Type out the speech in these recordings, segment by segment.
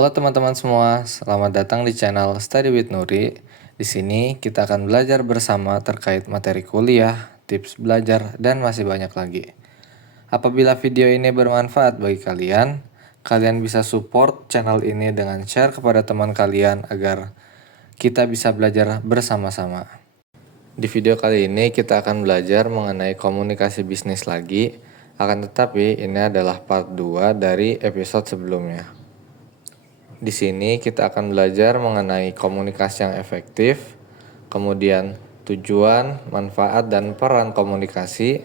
Halo teman-teman semua, selamat datang di channel Study with Nuri. Di sini kita akan belajar bersama terkait materi kuliah, tips belajar, dan masih banyak lagi. Apabila video ini bermanfaat bagi kalian, kalian bisa support channel ini dengan share kepada teman kalian agar kita bisa belajar bersama-sama. Di video kali ini kita akan belajar mengenai komunikasi bisnis lagi, akan tetapi ini adalah part 2 dari episode sebelumnya. Di sini kita akan belajar mengenai komunikasi yang efektif, kemudian tujuan, manfaat, dan peran komunikasi,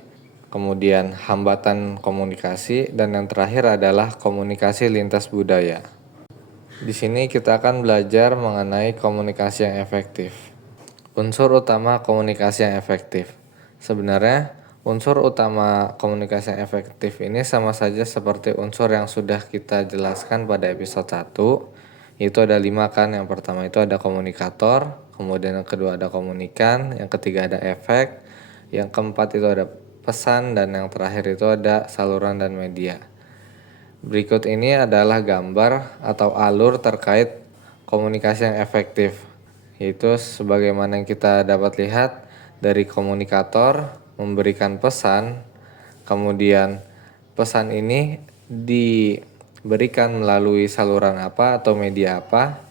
kemudian hambatan komunikasi, dan yang terakhir adalah komunikasi lintas budaya. Di sini kita akan belajar mengenai komunikasi yang efektif. Unsur utama komunikasi yang efektif. Sebenarnya, unsur utama komunikasi yang efektif ini sama saja seperti unsur yang sudah kita jelaskan pada episode 1, yaitu ada 5 kan. Yang pertama itu ada komunikator, kemudian yang kedua ada komunikan, yang ketiga ada efek, yang keempat itu ada pesan, dan yang terakhir itu ada saluran dan media. Berikut ini adalah gambar atau alur terkait komunikasi yang efektif, yaitu sebagaimana yang kita dapat lihat dari komunikator memberikan pesan, kemudian pesan ini diberikan melalui saluran apa atau media apa,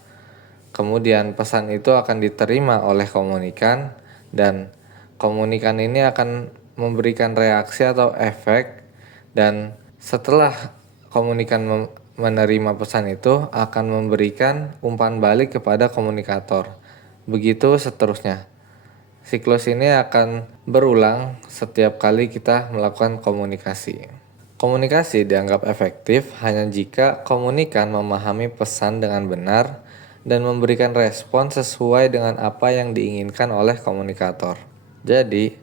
kemudian pesan itu akan diterima oleh komunikan, dan komunikan ini akan memberikan reaksi atau efek, dan setelah komunikan menerima pesan itu akan memberikan umpan balik kepada komunikator. Begitu seterusnya. Siklus ini akan berulang setiap kali kita melakukan komunikasi. Komunikasi dianggap efektif hanya jika komunikan memahami pesan dengan benar dan memberikan respon sesuai dengan apa yang diinginkan oleh komunikator. Jadi,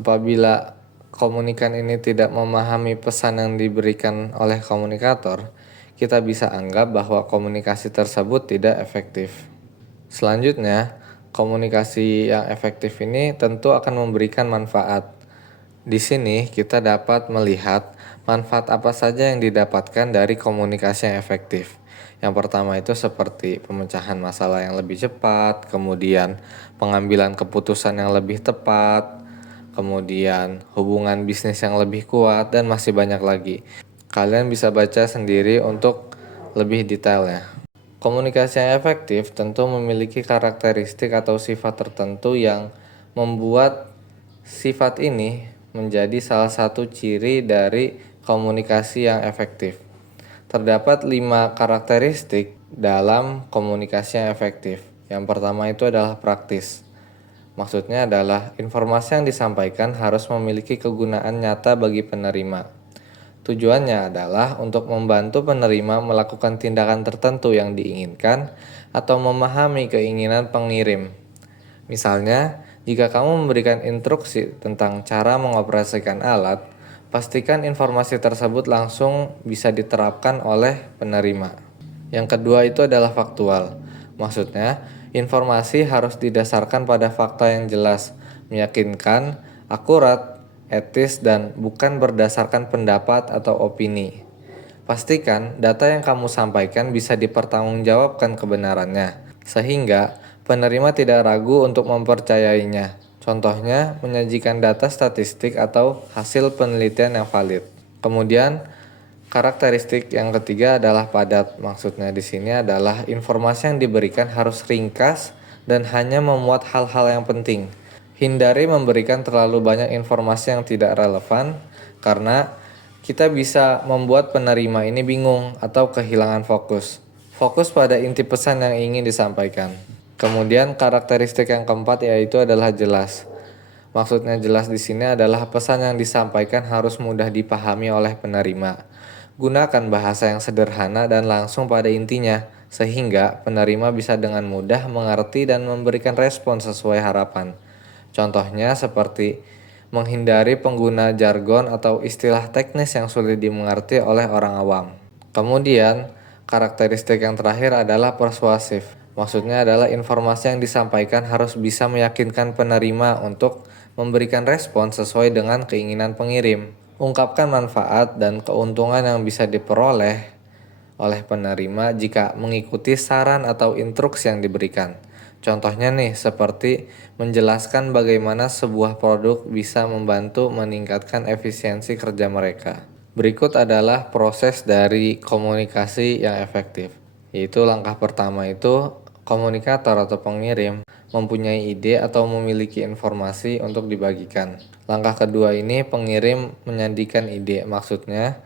apabila komunikan ini tidak memahami pesan yang diberikan oleh komunikator, kita bisa anggap bahwa komunikasi tersebut tidak efektif. Selanjutnya, komunikasi yang efektif ini tentu akan memberikan manfaat. Di sini kita dapat melihat manfaat apa saja yang didapatkan dari komunikasi yang efektif. Yang pertama itu seperti pemecahan masalah yang lebih cepat, kemudian pengambilan keputusan yang lebih tepat, kemudian hubungan bisnis yang lebih kuat, dan masih banyak lagi. Kalian bisa baca sendiri untuk lebih detailnya. Komunikasi yang efektif tentu memiliki karakteristik atau sifat tertentu yang membuat sifat ini menjadi salah satu ciri dari komunikasi yang efektif. Terdapat 5 karakteristik dalam komunikasi yang efektif. Yang pertama itu adalah praktis. Maksudnya adalah informasi yang disampaikan harus memiliki kegunaan nyata bagi penerima. Tujuannya adalah untuk membantu penerima melakukan tindakan tertentu yang diinginkan atau memahami keinginan pengirim. Misalnya, jika kamu memberikan instruksi tentang cara mengoperasikan alat, pastikan informasi tersebut langsung bisa diterapkan oleh penerima. Yang kedua itu adalah faktual. Maksudnya, informasi harus didasarkan pada fakta yang jelas, meyakinkan, akurat, etis, dan bukan berdasarkan pendapat atau opini. Pastikan data yang kamu sampaikan bisa dipertanggungjawabkan kebenarannya, sehingga penerima tidak ragu untuk mempercayainya. Contohnya, menyajikan data statistik atau hasil penelitian yang valid. Kemudian, karakteristik yang ketiga adalah padat. Maksudnya di sini adalah informasi yang diberikan harus ringkas dan hanya memuat hal-hal yang penting. Hindari memberikan terlalu banyak informasi yang tidak relevan, karena kita bisa membuat penerima ini bingung atau kehilangan fokus. Fokus pada inti pesan yang ingin disampaikan. Kemudian karakteristik yang keempat yaitu adalah jelas. Maksudnya jelas di sini adalah pesan yang disampaikan harus mudah dipahami oleh penerima. Gunakan bahasa yang sederhana dan langsung pada intinya, sehingga penerima bisa dengan mudah mengerti dan memberikan respon sesuai harapan. Contohnya seperti menghindari pengguna jargon atau istilah teknis yang sulit dimengerti oleh orang awam. Kemudian, karakteristik yang terakhir adalah persuasif. Maksudnya adalah informasi yang disampaikan harus bisa meyakinkan penerima untuk memberikan respon sesuai dengan keinginan pengirim. Ungkapkan manfaat dan keuntungan yang bisa diperoleh oleh penerima jika mengikuti saran atau instruksi yang diberikan. Contohnya nih, seperti menjelaskan bagaimana sebuah produk bisa membantu meningkatkan efisiensi kerja mereka. Berikut adalah proses dari komunikasi yang efektif. Yaitu langkah pertama itu komunikator atau pengirim mempunyai ide atau memiliki informasi untuk dibagikan. Langkah kedua ini pengirim menyandikan ide, maksudnya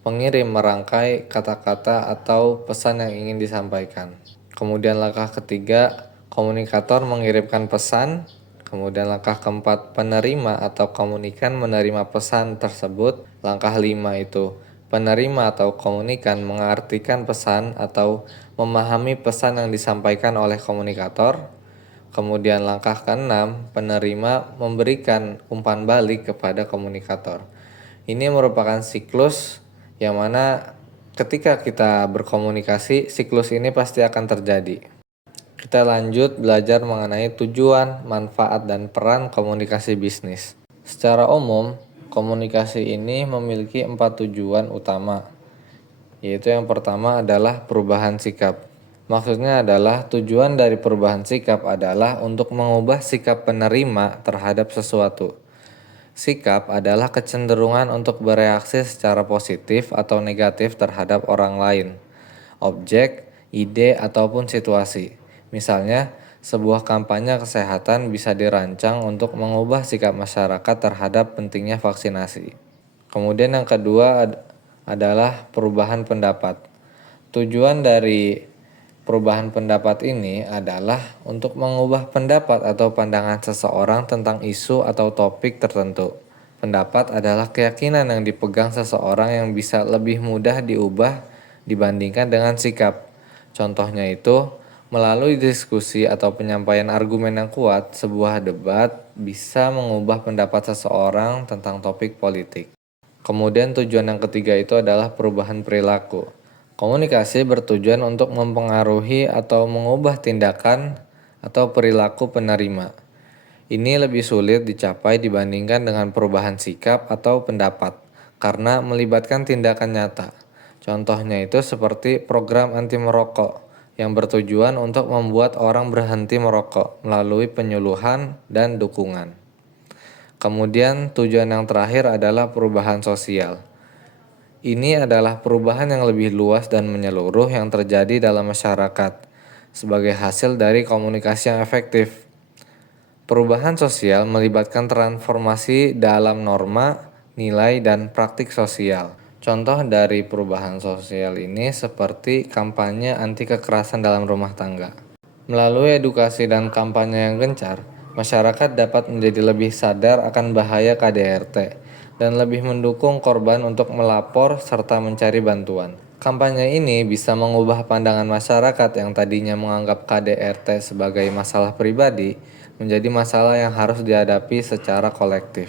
pengirim merangkai kata-kata atau pesan yang ingin disampaikan. Kemudian langkah ketiga, komunikator mengirimkan pesan. Kemudian langkah keempat, penerima atau komunikan menerima pesan tersebut. Langkah lima itu, penerima atau komunikan mengartikan pesan atau memahami pesan yang disampaikan oleh komunikator. Kemudian langkah keenam, penerima memberikan umpan balik kepada komunikator. Ini merupakan siklus yang mana ketika kita berkomunikasi, siklus ini pasti akan terjadi. Kita lanjut belajar mengenai tujuan, manfaat, dan peran komunikasi bisnis. Secara umum, komunikasi ini memiliki 4 tujuan utama, yaitu yang pertama adalah perubahan sikap. Maksudnya adalah tujuan dari perubahan sikap adalah untuk mengubah sikap penerima terhadap sesuatu. Sikap adalah kecenderungan untuk bereaksi secara positif atau negatif terhadap orang lain, objek, ide, ataupun situasi. Misalnya, sebuah kampanye kesehatan bisa dirancang untuk mengubah sikap masyarakat terhadap pentingnya vaksinasi. Kemudian yang kedua adalah perubahan pendapat. Tujuan dari perubahan pendapat ini adalah untuk mengubah pendapat atau pandangan seseorang tentang isu atau topik tertentu. Pendapat adalah keyakinan yang dipegang seseorang yang bisa lebih mudah diubah dibandingkan dengan sikap. Contohnya itu, melalui diskusi atau penyampaian argumen yang kuat, sebuah debat bisa mengubah pendapat seseorang tentang topik politik. Kemudian tujuan yang ketiga itu adalah perubahan perilaku. Komunikasi bertujuan untuk mempengaruhi atau mengubah tindakan atau perilaku penerima. Ini lebih sulit dicapai dibandingkan dengan perubahan sikap atau pendapat, karena melibatkan tindakan nyata. Contohnya itu seperti program anti merokok, yang bertujuan untuk membuat orang berhenti merokok melalui penyuluhan dan dukungan. Kemudian tujuan yang terakhir adalah perubahan sosial. Ini adalah perubahan yang lebih luas dan menyeluruh yang terjadi dalam masyarakat sebagai hasil dari komunikasi yang efektif. Perubahan sosial melibatkan transformasi dalam norma, nilai, dan praktik sosial. Contoh dari perubahan sosial ini seperti kampanye anti kekerasan dalam rumah tangga. Melalui edukasi dan kampanye yang gencar, masyarakat dapat menjadi lebih sadar akan bahaya KDRT dan lebih mendukung korban untuk melapor serta mencari bantuan. Kampanye ini bisa mengubah pandangan masyarakat yang tadinya menganggap KDRT sebagai masalah pribadi menjadi masalah yang harus dihadapi secara kolektif.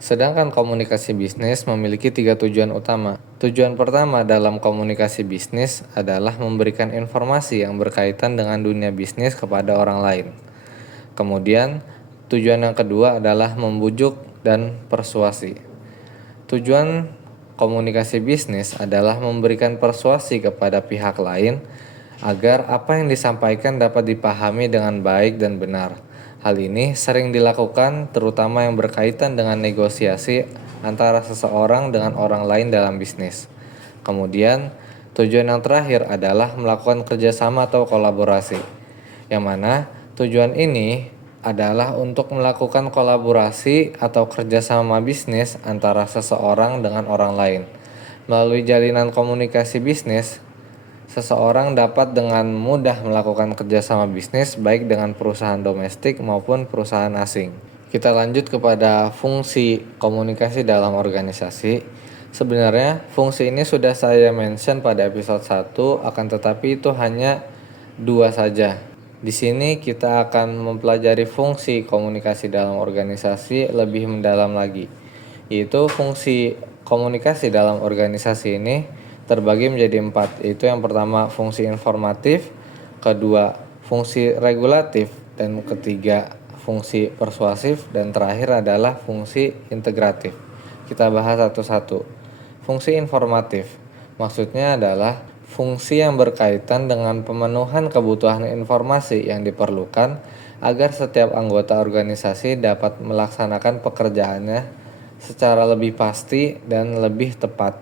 Sedangkan komunikasi bisnis memiliki 3 tujuan utama. Tujuan pertama dalam komunikasi bisnis adalah memberikan informasi yang berkaitan dengan dunia bisnis kepada orang lain. Kemudian, tujuan yang kedua adalah membujuk dan persuasi. Tujuan komunikasi bisnis adalah memberikan persuasi kepada pihak lain agar apa yang disampaikan dapat dipahami dengan baik dan benar. Hal ini sering dilakukan terutama yang berkaitan dengan negosiasi antara seseorang dengan orang lain dalam bisnis. Kemudian, tujuan yang terakhir adalah melakukan kerjasama atau kolaborasi, yang mana tujuan ini adalah untuk melakukan kolaborasi atau kerjasama bisnis antara seseorang dengan orang lain. Melalui jalinan komunikasi bisnis, seseorang dapat dengan mudah melakukan kerjasama bisnis baik dengan perusahaan domestik maupun perusahaan asing. Kita lanjut kepada fungsi komunikasi dalam organisasi. Sebenarnya fungsi ini sudah saya mention pada episode 1, akan tetapi itu hanya 2 saja. Di sini kita akan mempelajari fungsi komunikasi dalam organisasi lebih mendalam lagi. Yaitu fungsi komunikasi dalam organisasi ini terbagi menjadi 4, yaitu yang pertama fungsi informatif, kedua fungsi regulatif, dan ketiga fungsi persuasif, dan terakhir adalah fungsi integratif. Kita bahas satu-satu. Fungsi informatif maksudnya adalah fungsi yang berkaitan dengan pemenuhan kebutuhan informasi yang diperlukan agar setiap anggota organisasi dapat melaksanakan pekerjaannya secara lebih pasti dan lebih tepat.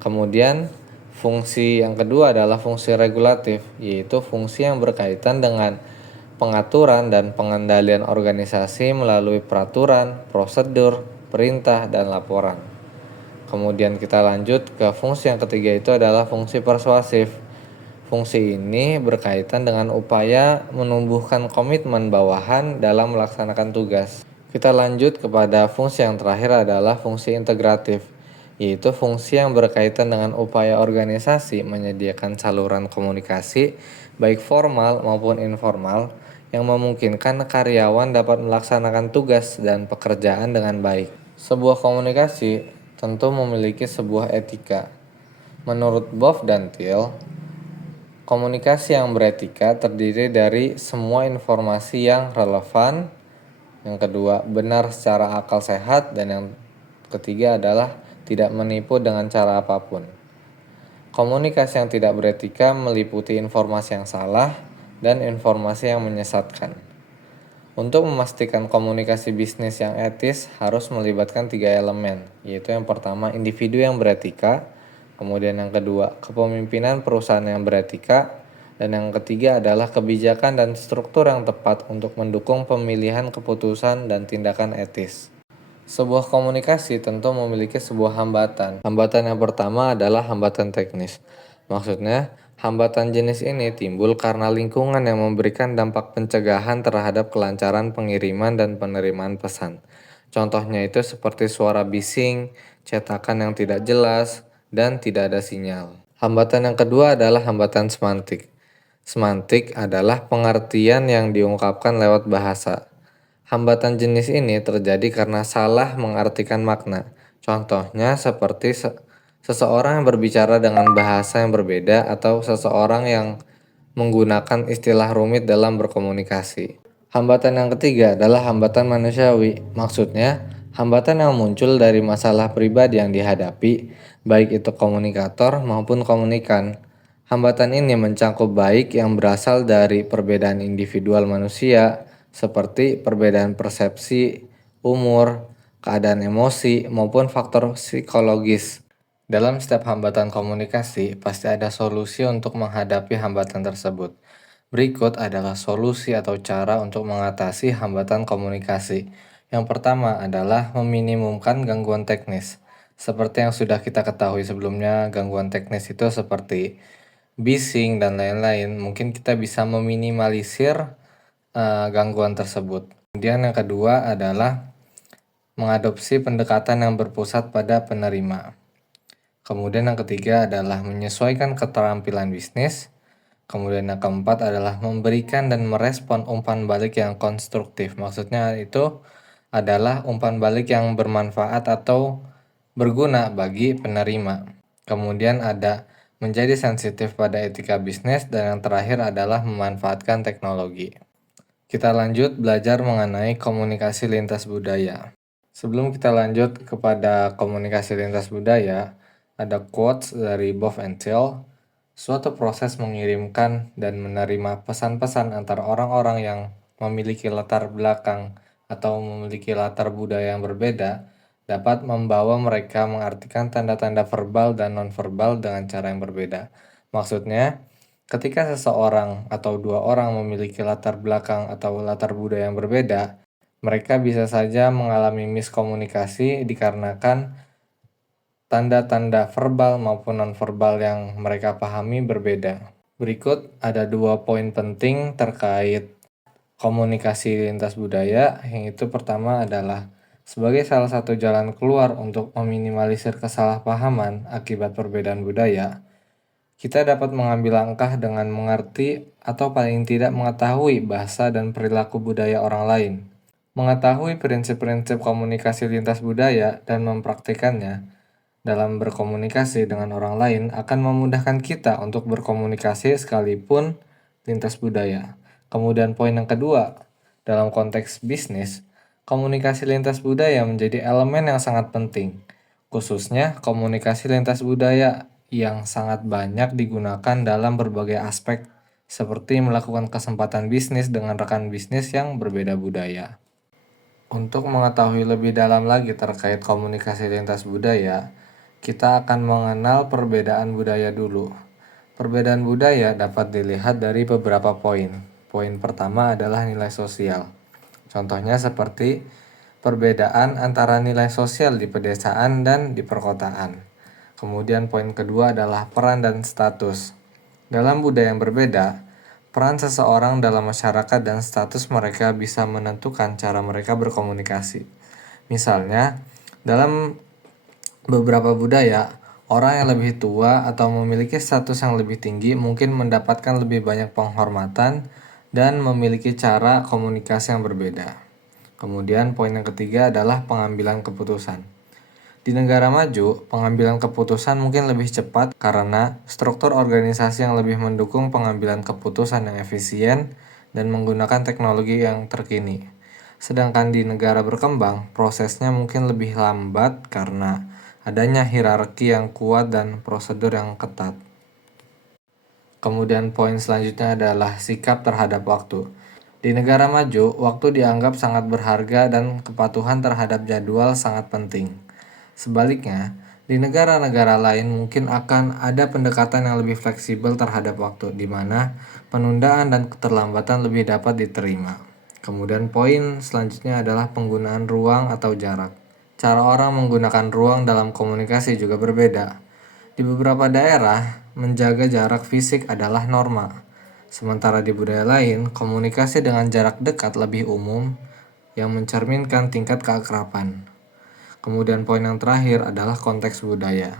Kemudian, fungsi yang kedua adalah fungsi regulatif, yaitu fungsi yang berkaitan dengan pengaturan dan pengendalian organisasi melalui peraturan, prosedur, perintah, dan laporan. Kemudian kita lanjut ke fungsi yang ketiga, itu adalah fungsi persuasif. Fungsi ini berkaitan dengan upaya menumbuhkan komitmen bawahan dalam melaksanakan tugas. Kita lanjut kepada fungsi yang terakhir adalah fungsi integratif, yaitu fungsi yang berkaitan dengan upaya organisasi menyediakan saluran komunikasi baik formal maupun informal yang memungkinkan karyawan dapat melaksanakan tugas dan pekerjaan dengan baik. Sebuah komunikasi tentu memiliki sebuah etika. Menurut Boff dan Thiel, komunikasi yang beretika terdiri dari semua informasi yang relevan, yang kedua benar secara akal sehat, dan yang ketiga adalah tidak menipu dengan cara apapun. Komunikasi yang tidak beretika meliputi informasi yang salah dan informasi yang menyesatkan. Untuk memastikan komunikasi bisnis yang etis harus melibatkan 3 elemen, yaitu yang pertama individu yang beretika, kemudian yang kedua kepemimpinan perusahaan yang beretika, dan yang ketiga adalah kebijakan dan struktur yang tepat untuk mendukung pemilihan keputusan dan tindakan etis. Sebuah komunikasi tentu memiliki sebuah hambatan. Hambatan yang pertama adalah hambatan teknis. Maksudnya, hambatan jenis ini timbul karena lingkungan yang memberikan dampak pencegahan terhadap kelancaran pengiriman dan penerimaan pesan. Contohnya itu seperti suara bising, cetakan yang tidak jelas, dan tidak ada sinyal. Hambatan yang kedua adalah hambatan semantik. Semantik adalah pengertian yang diungkapkan lewat bahasa. Hambatan jenis ini terjadi karena salah mengartikan makna. Contohnya seperti seseorang yang berbicara dengan bahasa yang berbeda atau seseorang yang menggunakan istilah rumit dalam berkomunikasi. Hambatan yang ketiga adalah hambatan manusiawi. Maksudnya, hambatan yang muncul dari masalah pribadi yang dihadapi, baik itu komunikator maupun komunikan. Hambatan ini mencakup baik yang berasal dari perbedaan individual manusia, seperti perbedaan persepsi, umur, keadaan emosi, maupun faktor psikologis. Dalam setiap hambatan komunikasi, pasti ada solusi untuk menghadapi hambatan tersebut. Berikut adalah solusi atau cara untuk mengatasi hambatan komunikasi. Yang pertama adalah meminimumkan gangguan teknis. Seperti yang sudah kita ketahui sebelumnya, gangguan teknis itu seperti bising dan lain-lain. Mungkin kita bisa meminimalisir gangguan tersebut. Kemudian yang kedua adalah mengadopsi pendekatan yang berpusat pada penerima. Kemudian yang ketiga adalah menyesuaikan keterampilan bisnis. Kemudian yang keempat adalah memberikan dan merespon umpan balik yang konstruktif. Maksudnya itu adalah umpan balik yang bermanfaat atau berguna bagi penerima. Kemudian ada menjadi sensitif pada etika bisnis, dan yang terakhir adalah memanfaatkan teknologi. Kita lanjut belajar mengenai komunikasi lintas budaya. Sebelum kita lanjut kepada komunikasi lintas budaya, ada quotes dari Boff and Thiel. Suatu proses mengirimkan dan menerima pesan-pesan antar orang-orang yang memiliki latar belakang atau memiliki latar budaya yang berbeda dapat membawa mereka mengartikan tanda-tanda verbal dan nonverbal dengan cara yang berbeda. Maksudnya, ketika seseorang atau dua orang memiliki latar belakang atau latar budaya yang berbeda, mereka bisa saja mengalami miskomunikasi dikarenakan tanda-tanda verbal maupun nonverbal yang mereka pahami berbeda. Berikut ada 2 poin penting terkait komunikasi lintas budaya, yang itu pertama adalah sebagai salah satu jalan keluar untuk meminimalisir kesalahpahaman akibat perbedaan budaya, kita dapat mengambil langkah dengan mengerti atau paling tidak mengetahui bahasa dan perilaku budaya orang lain. Mengetahui prinsip-prinsip komunikasi lintas budaya dan mempraktikannya dalam berkomunikasi dengan orang lain akan memudahkan kita untuk berkomunikasi sekalipun lintas budaya. Kemudian poin yang kedua, dalam konteks bisnis, komunikasi lintas budaya menjadi elemen yang sangat penting, khususnya komunikasi lintas budaya yang sangat banyak digunakan dalam berbagai aspek, seperti melakukan kesempatan bisnis dengan rekan bisnis yang berbeda budaya. Untuk mengetahui lebih dalam lagi terkait komunikasi lintas budaya, kita akan mengenal perbedaan budaya dulu. Perbedaan budaya dapat dilihat dari beberapa poin. Poin pertama adalah nilai sosial. Contohnya seperti perbedaan antara nilai sosial di pedesaan dan di perkotaan. Kemudian poin kedua adalah peran dan status. Dalam budaya yang berbeda, peran seseorang dalam masyarakat dan status mereka bisa menentukan cara mereka berkomunikasi. Misalnya, dalam beberapa budaya, orang yang lebih tua atau memiliki status yang lebih tinggi mungkin mendapatkan lebih banyak penghormatan dan memiliki cara komunikasi yang berbeda. Kemudian poin yang ketiga adalah pengambilan keputusan. Di negara maju, pengambilan keputusan mungkin lebih cepat karena struktur organisasi yang lebih mendukung pengambilan keputusan yang efisien dan menggunakan teknologi yang terkini. Sedangkan di negara berkembang, prosesnya mungkin lebih lambat karena adanya hierarki yang kuat dan prosedur yang ketat. Kemudian poin selanjutnya adalah sikap terhadap waktu. Di negara maju, waktu dianggap sangat berharga dan kepatuhan terhadap jadwal sangat penting. Sebaliknya, di negara-negara lain mungkin akan ada pendekatan yang lebih fleksibel terhadap waktu, di mana penundaan dan keterlambatan lebih dapat diterima. Kemudian poin selanjutnya adalah penggunaan ruang atau jarak. Cara orang menggunakan ruang dalam komunikasi juga berbeda. Di beberapa daerah, menjaga jarak fisik adalah norma. Sementara di budaya lain, komunikasi dengan jarak dekat lebih umum yang mencerminkan tingkat keakraban. Kemudian poin yang terakhir adalah konteks budaya.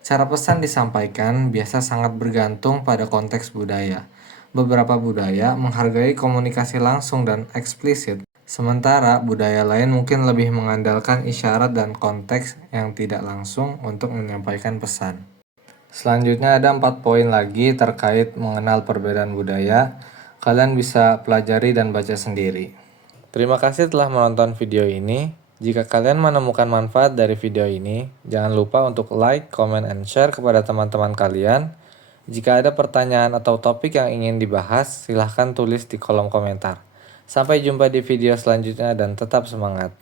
Cara pesan disampaikan biasa sangat bergantung pada konteks budaya. Beberapa budaya menghargai komunikasi langsung dan eksplisit, sementara budaya lain mungkin lebih mengandalkan isyarat dan konteks yang tidak langsung untuk menyampaikan pesan. Selanjutnya ada 4 poin lagi terkait mengenal perbedaan budaya. Kalian bisa pelajari dan baca sendiri. Terima kasih telah menonton video ini. Jika kalian menemukan manfaat dari video ini, jangan lupa untuk like, comment, and share kepada teman-teman kalian. Jika ada pertanyaan atau topik yang ingin dibahas, silahkan tulis di kolom komentar. Sampai jumpa di video selanjutnya dan tetap semangat.